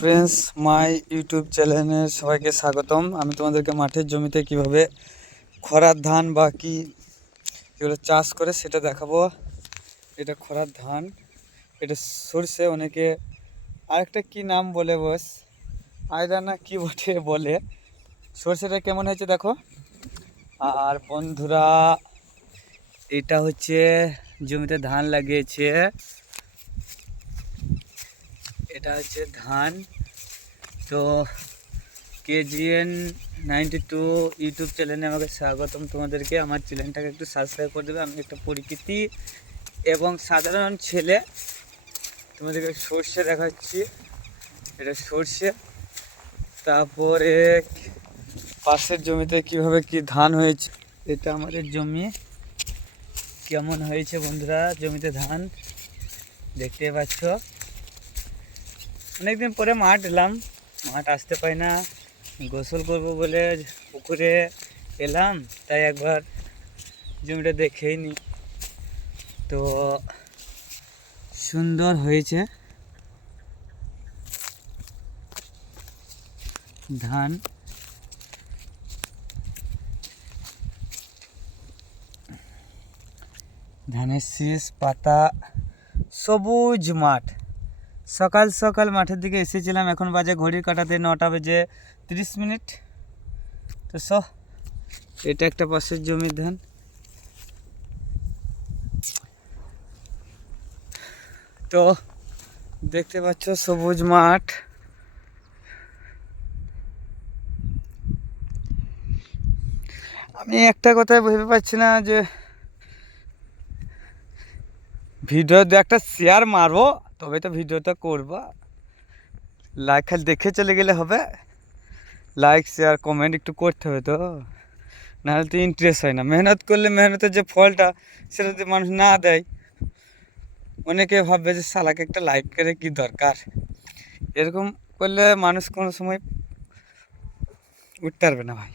Friends my YouTube চ্যানেলে সবাইকে স্বাগতম। আমি তোমাদেরকে মাঠের জমিতে কিভাবে খরার ধান বা কি এগুলো চাষ করে সেটা দেখাবো। এটা খরার ধান, এটা সরষে, অনেকে আরেকটা কি নাম বলে বস আয়দা না কি বটে বলে। সরষেটা কেমন হয়েছে দেখো। আর বন্ধুরা, এটা হচ্ছে জমিতে ধান লাগিয়েছে, এটা হচ্ছে ধান। তো KGN 92 ইউটিউব চ্যানেলে আমাকে স্বাগতম। তোমাদেরকে আমার চ্যানেলটাকে একটু সাবস্ক্রাইব করে দেবে। আমি একটা প্রকৃতি এবং সাধারণ ছেলে, তোমাদেরকে সর্ষে দেখাচ্ছি। এটা সর্ষে, তারপরে পাশের জমিতে কিভাবে কি ধান হয়েছে। এটা আমাদের জমি, কেমন হয়েছে বন্ধুরা জমিতে ধান দেখতে পাচ্ছ। অনেকদিন পরে মাঠ এলাম, মাঠ আসতে পাই না, গোসল করব বলে পুকুরে এলাম, তাই একবার জমিটা দেখেই নি। তো সুন্দর হয়েছে ধান। ধানের শীষ, পাতা, সবুজ মাঠ। সকাল সকাল মাঠের দিকে এসেছিলাম, এখন বাজে ঘড়ির কাঁটাতে 9টা বেজে 30 মিনিট। তো এটা একটা পাশের জমির ধান। তো দেখতে পাচ্ছ সবুজ মাঠ। আমি একটা কথাই ভেবে পাচ্ছি না যে ভিডিওতে একটা শেয়ার মারবো তবে তো ভিডিওটা করবো। লাইক খালি দেখে চলে গেলে হবে? লাইক শেয়ার কমেন্ট একটু করতে হবে তো, নাহলে তো ইন্টারেস্ট হয় না। মেহনত করলে মেহনতের যে ফলটা সেটা যদি মানুষ না দেয়, অনেকে ভাববে যে শালাকে একটা লাইক করে কি দরকার। এরকম করলে মানুষ কোনো সময় উঠতে পারবে না ভাই।